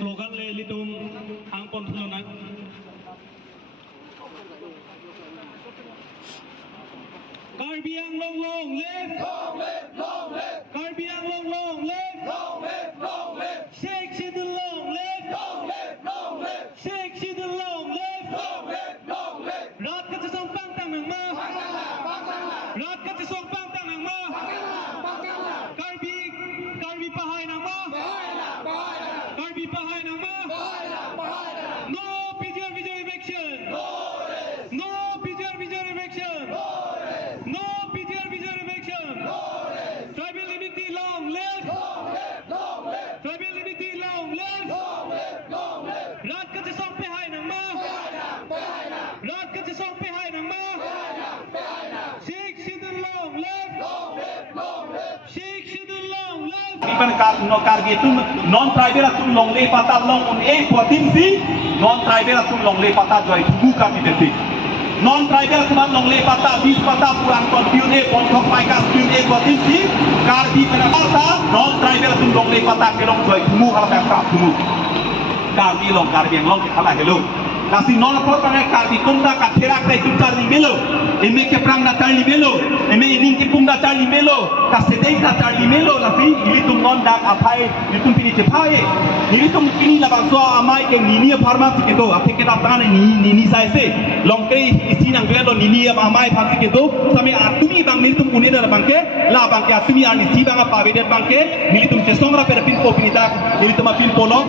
slogan le litum ang ponthulona Karbi Anglong long live Karbi Anglong long live Sheikh Shidul long live Sheikh Shidul long live Rat ka song pang tang nang ma Rat ka song pang tang nang ma Karbi pahay nang ma Karbi pahay nang ma No PGR eviction No PGR eviction No PGR eviction Tribal unity long live Tribal unity long live Rat ka song pahay nang ma Rat ka song pahay nang ma Sheikh Shidul long live Sheikh Shidul long live Iban kargi itu non tribal atum longle pata long on kuatin si non tribal atum longle pata joy buka bideti non tribal atum longle pata 20 pata puran kontiune ponthok maikas tiune kuatin si kargi pata non tribal atum longle pata kelong joy mu hala ka mu kargi long khala hello nasi non por pare kargi tumda ka therak dai tumtar ni melo eme ke prang da tar ni melo eme ining ke pung da tar ni melo ka sedei da tar ni melo nasi ili tum non dak apai ili tum pini cepai ili tum pini la bang so amai ke nini pharmacy ke do aphe ke da tan ni sai se longke isi nang gele do nini amai pharmacy ke do same atumi bang ili tum uni da bang ke la bang ke atumi ani si bang pa be bang ke ili tum che songra per pin ko pini da ili tum pin polo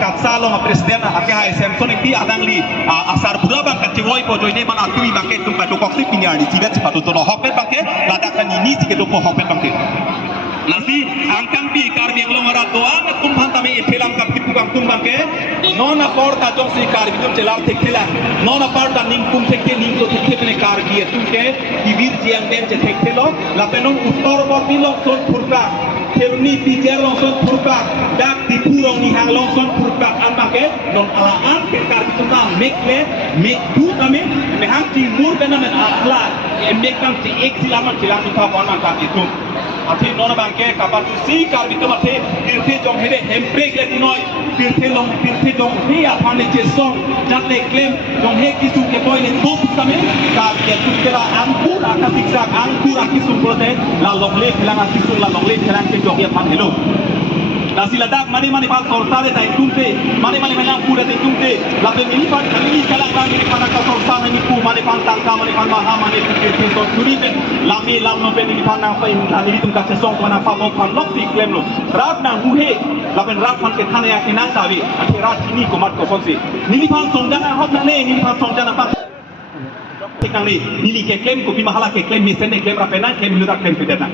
katsalo ma president hake hai samson ti adangli asar pura bang ke woi po joine man atumi bang ke tum pa do koksi pini ani si bet patu to hokpe bang ke lada kan nini si ke do ko hokpe bang ke nasi angkang pi karbi yang longara doang tum phantame ethelam kap tipu bang tum bang ke nona porta jong si karbi tum chelar thekthila nona porta ning tum thekte ning to thekte pene karbi tum ke kibir jiang den che thekthelo lapenong uttor borti long son phurka Teruni pijer longson purpak dak dipurong ni hang longson purpak ambake non ala an ke karbi tuna mekle mek du kami mehang ti mur benamen akla mekang ti ek silaman silang tuta bana ka itu ati non bangke kapatu si karbi tuma the tirthe jong hede hemprek le tunoi tirthe jong he apane che song jatle claim jong he kisu ke boy le top kami karbi tu kela angkur akasiksak angkur akisum bote la longle philang akisum la longle philang ke jogya pan hello nasi ladak mani pal sorsare tai tumte mani menang pura te tumte labe mini pan kali kala bang ni pan ka sorsane ni pu mani pan tangka mani pan maha mani ke so suri ben lami lam no ben ni pan na pa ni tum ka se song pana pa mo pan lok ti klem lo rat na hu he labe rat pan ke thane ya kinang tawi ati rat ni ko mat ko fonsi ni pan songjana hot na ne ni pan songjana pa tekang ni ke klem ko bi mahala ke klem misen ne klem ra pena klem lura klem pideta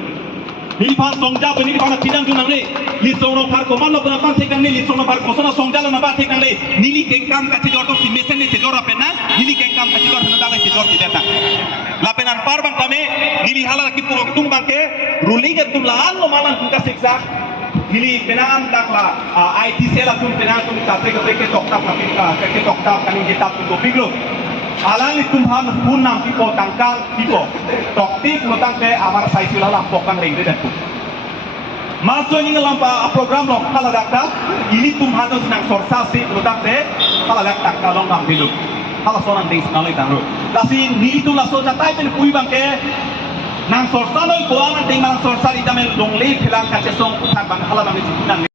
Niliphan songja pe niliphan pinang junang le lisongno par ko mallo na pan thekang le lisongno par kosona songja la na ba thekang le nili kengkam ka chejor to mesen ne chejor apena nili kengkam ka chejor na dala chejor ti deta la penan par bang tame nili hala ki pu tum bang ke ruling ke tum la an lo malang tum ka siksa nili penan dakla IT sela tum penan tum ka ke tokta ka ke tokta kan ni tap tum biglo alang itum han pun nam tipo tangkal tipo tokti pulutang te amar saisila lam pokang ringde dan pun masuk ni lampa program long kala dakta ini tum han nang sorsa si pulutang te kala dak tangkal long nam bilu kala sonan ding nalai tangro lasi ni tu la so jatai pen kui bang ke nang sorsa loi ko an ding nang sorsa ita men long le philang ka che song uthan bang kala bang